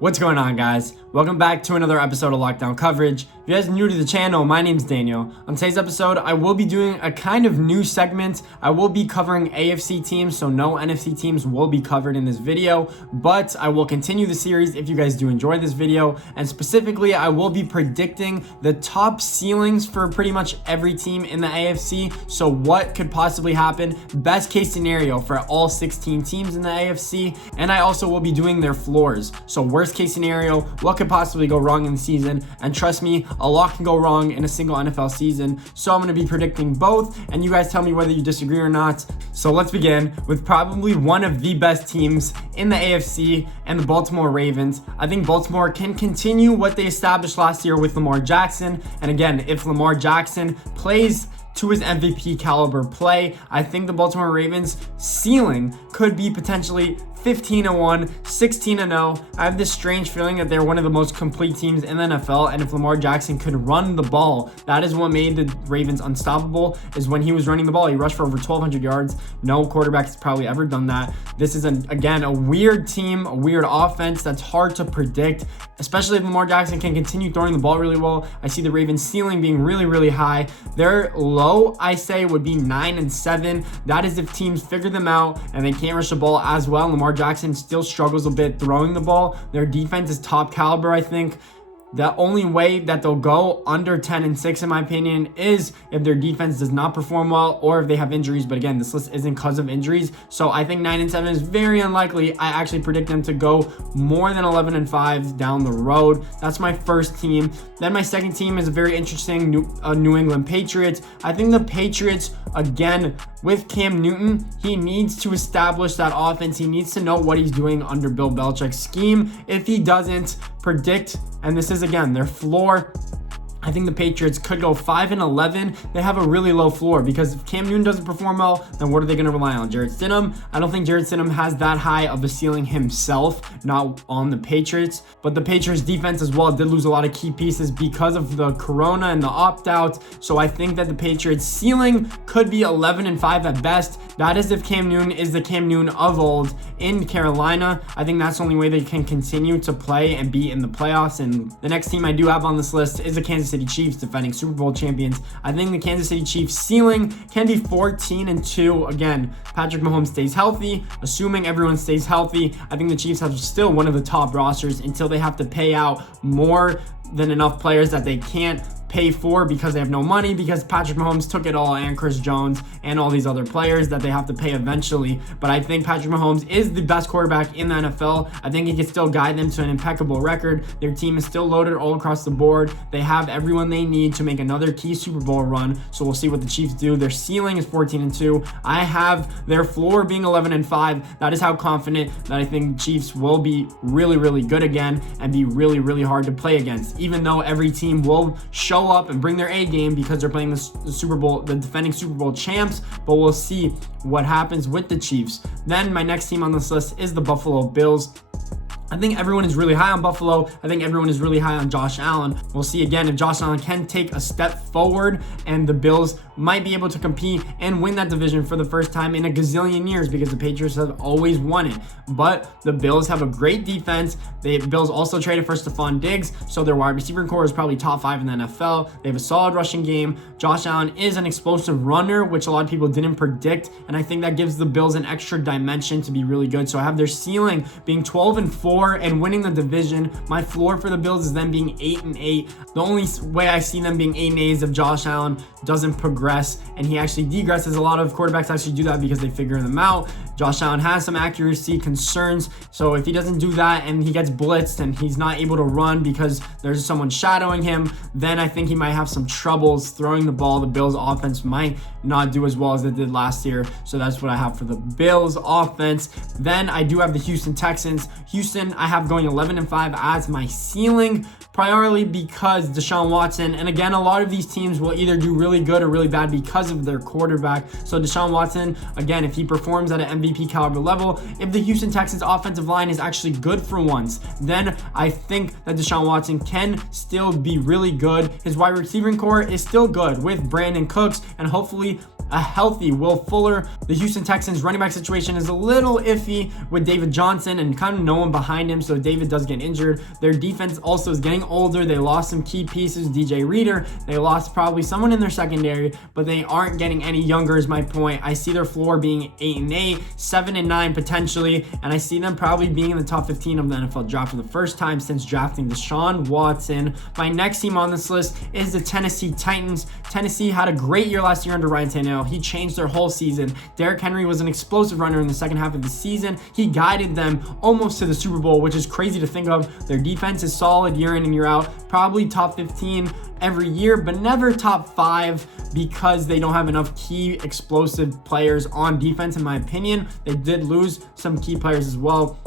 What's going on, guys? Welcome back to another episode of Lockdown Coverage. If you guys are new to the channel, my name's Daniel. On today's episode, I will be doing a kind of new segment. I will be covering AFC teams, so no NFC teams will be covered in this video, but I will continue the series if you guys do enjoy this video, and specifically, I will be predicting the top ceilings for pretty much every team in the AFC, so what could possibly happen, best case scenario for all 16 teams in the AFC, and I also will be doing their floors, so worst case scenario, what could possibly go wrong in the season, and trust me, a lot can go wrong in a single NFL season, so I'm going to be predicting both, and you guys tell me whether you disagree or not. So let's begin with probably one of the best teams in the AFC and the Baltimore Ravens. I think Baltimore can continue what they established last year with Lamar Jackson, and again, if Lamar Jackson plays to his MVP caliber play, I think the Baltimore Ravens ceiling could be potentially 15-1, 16-0. I have this strange feeling that they're one of the most complete teams in the NFL, and if Lamar Jackson could run the ball, that is what made the Ravens unstoppable, is when he was running the ball. He rushed for over 1,200 yards. No quarterback has probably ever done that. This is, again, a weird team, a weird offense that's hard to predict, especially if Lamar Jackson can continue throwing the ball really well. I see the Ravens ceiling being really, really high. Their low, I say, would be 9-7. That is if teams figure them out and they can't rush the ball as well. Lamar Jackson still struggles a bit throwing the ball. Their defense is top caliber, I think. The only way that they'll go under 10-6, in my opinion, is if their defense does not perform well or if they have injuries. But again, this list isn't because of injuries. So I think 9-7 is very unlikely. I actually predict them to go more than 11-5 down the road. That's my first team. Then my second team is a very interesting New England Patriots. I think the Patriots, again, with Cam Newton, he needs to establish that offense. He needs to know what he's doing under Bill Belichick's scheme. If he doesn't, predict, and this is again their floor, I think the Patriots could go 5-11. They have a really low floor because if Cam Newton doesn't perform well, then what are they going to rely on? Jarrett Stidham? I don't think Jarrett Stidham has that high of a ceiling himself, not on the Patriots. But the Patriots defense as well did lose a lot of key pieces because of the corona and the opt-out. So I think that the Patriots ceiling could be 11-5 at best. That is if Cam Newton is the Cam Newton of old in Carolina. I think that's the only way they can continue to play and be in the playoffs. And the next team I do have on this list is the Kansas City Chiefs, defending Super Bowl champions. I think the Kansas City Chiefs ceiling can be 14-2. Again, Patrick Mahomes stays healthy. Assuming everyone stays healthy, I think the Chiefs have still one of the top rosters until they have to pay out more than enough players that they can't pay for because they have no money, because Patrick Mahomes took it all, and Chris Jones and all these other players that they have to pay eventually. But I think Patrick Mahomes is the best quarterback in the NFL. I think he can still guide them to an impeccable record. Their team is still loaded all across the board. They have everyone they need to make another key Super Bowl run. So we'll see what the Chiefs do. Their ceiling is 14-2. I have their floor being 11-5. That is how confident that I think Chiefs will be really, really good again and be really, really hard to play against, even though every team will show up and bring their A game because they're playing the Super Bowl, the defending Super Bowl champs, but we'll see what happens with the Chiefs. Then my next team on this list is the Buffalo Bills. I think everyone is really high on Buffalo. I think everyone is really high on Josh Allen. We'll see again if Josh Allen can take a step forward, and the Bills might be able to compete and win that division for the first time in a gazillion years, because the Patriots have always won it. But the Bills have a great defense. The Bills also traded for Stephon Diggs, so their wide receiver core is probably top 5 in the NFL. They have a solid rushing game. Josh Allen is an explosive runner, which a lot of people didn't predict, and I think that gives the Bills an extra dimension to be really good. So I have their ceiling being 12-4 and winning the division. My floor for the Bills is them being 8-8. The only way I see them being 8-8 is if Josh Allen doesn't progress and he actually degresses. A lot of quarterbacks actually do that because they figure them out. Josh Allen has some accuracy concerns, so if he doesn't do that and he gets blitzed and he's not able to run because there's someone shadowing him, then I think he might have some troubles throwing the ball. The Bills offense might not do as well as they did last year, so that's what I have for the Bills offense. Then I do have the Houston Texans. Houston, I have going 11-5 as my ceiling, primarily because Deshaun Watson, and again, a lot of these teams will either do really good or really bad because of their quarterback. So Deshaun Watson, again, if he performs at an MVP caliber level, if the Houston Texans offensive line is actually good for once, then I think that Deshaun Watson can still be really good. His wide receiving core is still good with Brandon Cooks, and hopefully a healthy Will Fuller. The Houston Texans running back situation is a little iffy with David Johnson and kind of no one behind him, so David does get injured. Their defense also is getting older. They lost some key pieces, DJ Reader. They lost probably someone in their secondary, but they aren't getting any younger is my point. I see their floor being 8-8, 7-9 potentially, and I see them probably being in the top 15 of the NFL draft for the first time since drafting Deshaun Watson. My next team on this list is the Tennessee Titans. Tennessee had a great year last year under Ryan Tannehill. He changed their whole season. Derrick Henry was an explosive runner in the second half of the season. He guided them almost to the Super Bowl, which is crazy to think of. Their defense is solid year in and year out, probably top 15 every year, but never top 5 because they don't have enough key explosive players on defense, in my opinion. They did lose some key players as well.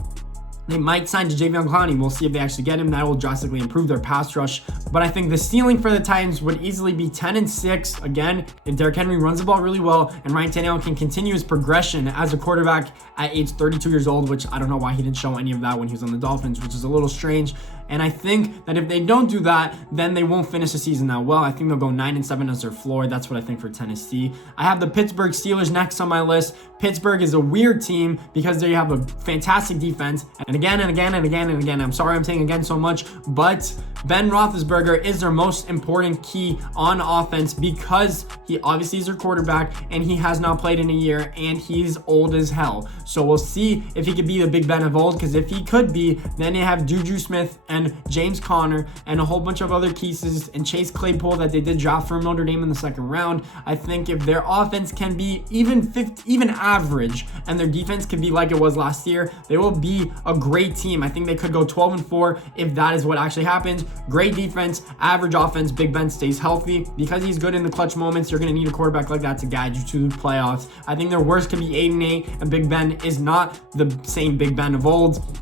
They might sign Jadeveon Clowney. We'll see if they actually get him. That will drastically improve their pass rush. But I think the ceiling for the Titans would easily be 10-6. Again, if Derrick Henry runs the ball really well and Ryan Tannehill can continue his progression as a quarterback at age 32 years old, which I don't know why he didn't show any of that when he was on the Dolphins, which is a little strange. And I think that if they don't do that, then they won't finish the season that well. I think they'll go 9-7 as their floor. That's what I think for Tennessee. I have the Pittsburgh Steelers next on my list. Pittsburgh is a weird team because they have a fantastic defense. And again, I'm sorry I'm saying again so much, but Ben Roethlisberger is their most important key on offense because he obviously is their quarterback and he has not played in a year and he's old as hell. So we'll see if he could be the Big Ben of old, because if he could be, then they have Juju Smith and James Conner and a whole bunch of other pieces and Chase Claypool that they did draft from Notre Dame in the second round. I think if their offense can be even average and their defense can be like it was last year, they will be a great team. I think they could go 12-4 if that is what actually happens. Great defense, average offense. Big Ben stays healthy. Because he's good in the clutch moments, you're going to need a quarterback like that to guide you to the playoffs. I think their worst can be 8-8, and Big Ben is not the same Big Ben of old.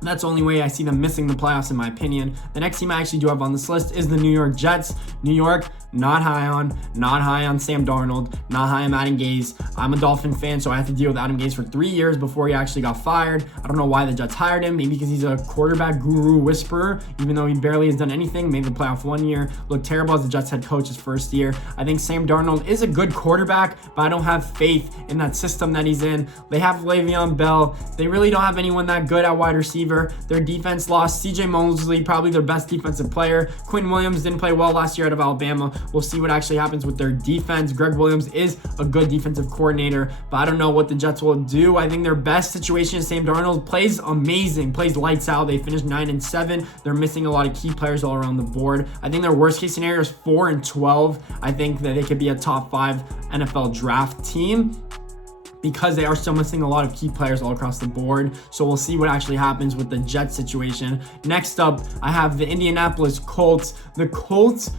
That's the only way I see them missing the playoffs, in my opinion. The next team I actually do have on this list is the New York Jets. New York, not high on Sam Darnold, not high on Adam Gase. I'm a Dolphin fan, so I had to deal with Adam Gase for 3 years before he actually got fired. I don't know why the Jets hired him. Maybe because he's a quarterback guru whisperer, even though he barely has done anything. Made the playoff 1 year, looked terrible as the Jets head coach his first year. I think Sam Darnold is a good quarterback, but I don't have faith in that system that he's in. They have Le'Veon Bell. They really don't have anyone that good at wide receiver. Their defense lost CJ Mosley, probably their best defensive player. Quinn Williams didn't play well last year out of Alabama. We'll see what actually happens with their defense. Greg Williams is a good defensive coordinator, but I don't know what the Jets will do. I think their best situation is Sam Darnold plays amazing, plays lights out. They finished 9-7. They're missing a lot of key players all around the board. I think their worst case scenario is 4-12. I think that they could be a top 5 NFL draft team, because they are still missing a lot of key players all across the board. So we'll see what actually happens with the Jets situation. Next up, I have the Indianapolis Colts. The Colts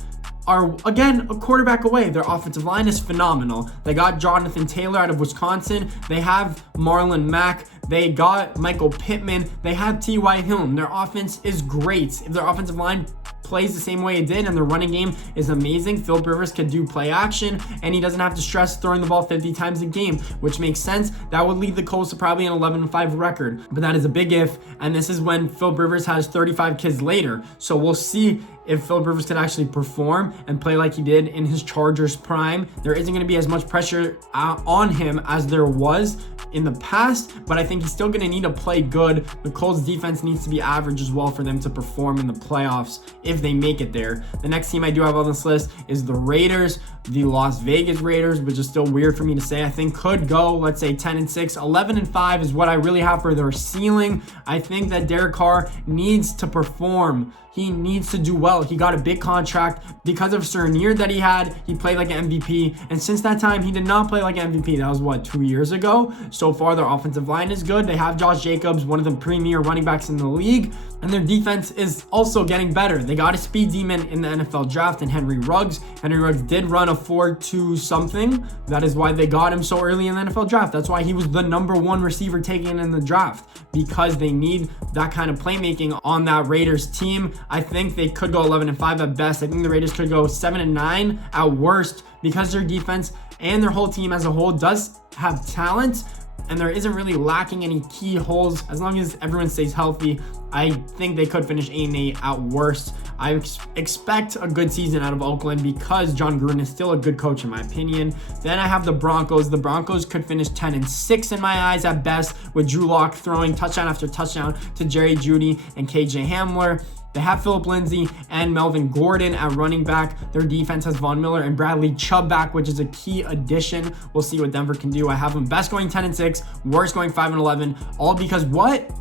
are, again, a quarterback away. Their offensive line is phenomenal. They got Jonathan Taylor out of Wisconsin. They have Marlon Mack. They got Michael Pittman. They have T.Y. Hilton. Their offense is great. If their offensive line plays the same way it did and the running game is amazing, Philip Rivers could do play action and he doesn't have to stress throwing the ball 50 times a game, which makes sense. That would lead the Colts to probably an 11-5 record, but that is a big if, and this is when Philip Rivers has 35 kids later. So we'll see if Philip Rivers can actually perform and play like he did in his Chargers prime. There isn't going to be as much pressure on him as there was in the past, but I think he's still going to need to play good. The Colts defense needs to be average as well for them to perform in the playoffs if they make it there. The next team I do have on this list is the Raiders, the Las Vegas Raiders, which is still weird for me to say. I think could go, let's say 10-6, 11-5 is what I really have for their ceiling. I think that Derek Carr needs to perform. He needs to do well. He got a big contract because of a certain year that he had. He played like an MVP, and since that time, he did not play like an MVP. That was, 2 years ago? So far, their offensive line is good. They have Josh Jacobs, one of the premier running backs in the league, and their defense is also getting better. They got a speed demon in the NFL draft in Henry Ruggs. Henry Ruggs did run a 4.2 something. That is why they got him so early in the NFL draft. That's why he was the number 1 receiver taken in the draft, because they need that kind of playmaking on that Raiders team. I think they could go 11-5 at best. I think the Raiders could go 7-9 at worst, because their defense and their whole team as a whole does have talent. and there isn't really lacking any key holes. As long as everyone stays healthy, I think they could finish 8-8 at worst. I expect a good season out of Oakland because John Gruden is still a good coach in my opinion. Then I have the Broncos. The Broncos could finish 10-6 in my eyes at best, with Drew Lock throwing touchdown after touchdown to Jerry Jeudy and KJ Hamler. They have Phillip Lindsay and Melvin Gordon at running back. Their defense has Von Miller and Bradley Chubb back, which is a key addition. We'll see what Denver can do. I have them best going 10-6, worst going 5-11, all because what?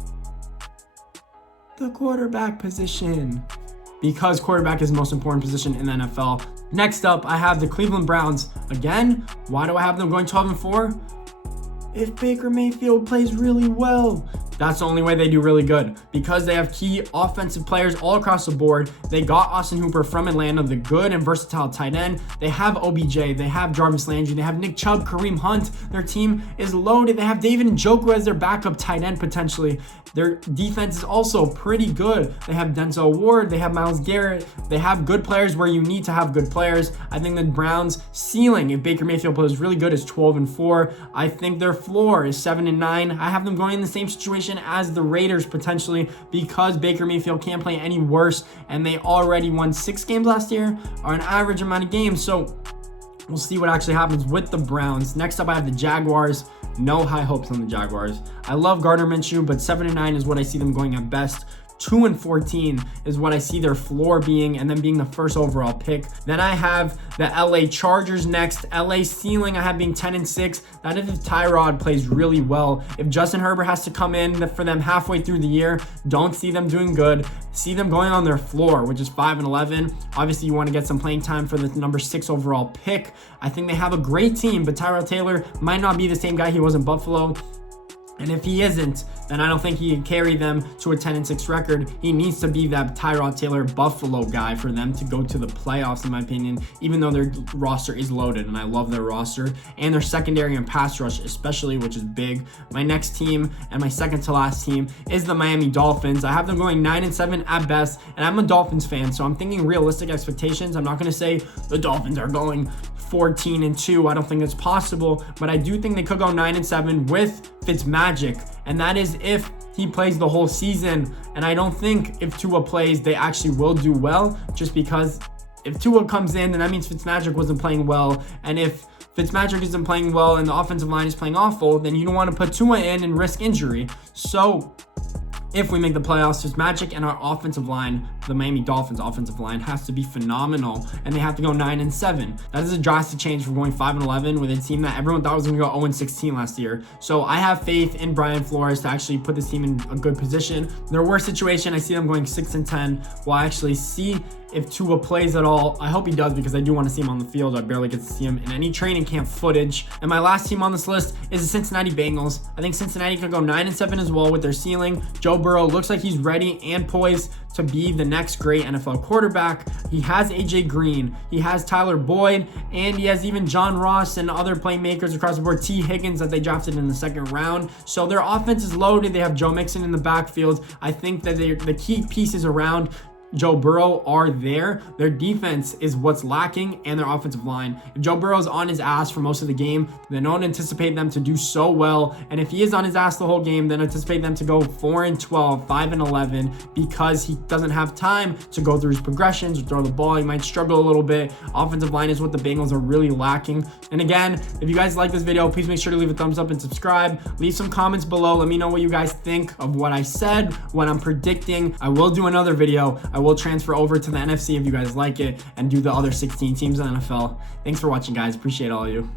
The quarterback position. Because quarterback is the most important position in the NFL. Next up, I have the Cleveland Browns. Again, why do I have them going 12-4? If Baker Mayfield plays really well. That's the only way they do really good, because they have key offensive players all across the board. They got Austin Hooper from Atlanta, the good and versatile tight end. They have OBJ, they have Jarvis Landry, they have Nick Chubb, Kareem Hunt. Their team is loaded. They have David Njoku as their backup tight end potentially. Their defense is also pretty good. They have Denzel Ward, they have Myles Garrett. They have good players where you need to have good players. I think the Browns' ceiling, if Baker Mayfield plays really good, is 12-4. I think their floor is 7-9. I have them going in the same situation as the Raiders potentially, because Baker Mayfield can't play any worse, and they already won 6 games last year, or an average amount of games. So we'll see what actually happens with the Browns. Next up, I have the Jaguars. No high hopes on the Jaguars. I love Gardner Minshew, but 7-9 is what I see them going at best. 2-14 is what I see their floor being, and then being the first overall pick. Then I have the LA Chargers next. LA ceiling I have being 10-6. That is if Tyrod plays really well. If Justin Herbert has to come in for them halfway through the year, don't see them doing good. See them going on their floor, which is 5-11. Obviously, you want to get some playing time for the number 6 overall pick. I think they have a great team, but Tyrod Taylor might not be the same guy he was in Buffalo. And if he isn't, then I don't think he can carry them to a 10-6 record. He needs to be that Tyrod Taylor Buffalo guy for them to go to the playoffs, in my opinion, even though their roster is loaded, and I love their roster and their secondary and pass rush especially, which is big. My next team and my second to last team is the Miami Dolphins. I have them going 9-7 at best, and I'm a Dolphins fan, so I'm thinking realistic expectations. I'm not going to say the Dolphins are going 14-2. I don't think it's possible, but I do think they could go 9-7 with Fitzmagic, and that is if he plays the whole season. And I don't think if Tua plays, they actually will do well, just because if Tua comes in, then that means Fitzmagic wasn't playing well, and if Fitzmagic isn't playing well and the offensive line is playing awful, then you don't want to put Tua in and risk injury. So if we make the playoffs, Fitzmagic and our offensive line, the Miami Dolphins offensive line, has to be phenomenal, and they have to go 9-7. That is a drastic change from going 5-11 with a team that everyone thought was going to go 0-16 last year. So I have faith in Brian Flores to actually put this team in a good position. Their worst situation, I see them going 6-10. We'll actually see if Tua plays at all. I hope he does, because I do want to see him on the field. I barely get to see him in any training camp footage. And my last team on this list is the Cincinnati Bengals. I think Cincinnati could go 9-7 as well with their ceiling. Joe Burrow looks like he's ready and poised to be the next great NFL quarterback. He has AJ Green, he has Tyler Boyd, and he has even John Ross and other playmakers across the board, T. Higgins that they drafted in the second round. So their offense is loaded. They have Joe Mixon in the backfield. I think that the key pieces around Joe Burrow are there. Their defense is what's lacking, and their offensive line. If Joe Burrow's on his ass for most of the game, then don't anticipate them to do so well. And if he is on his ass the whole game, then anticipate them to go 4-12, 5-11, because he doesn't have time to go through his progressions or throw the ball. He might struggle a little bit. Offensive line is what the Bengals are really lacking. And again, if you guys like this video, please make sure to leave a thumbs up and subscribe. Leave some comments below. Let me know what you guys think of what I said, what I'm predicting. I will do another video. I will transfer over to the NFC if you guys like it, and do the other 16 teams in the NFL. Thanks for watching, guys. Appreciate all of you.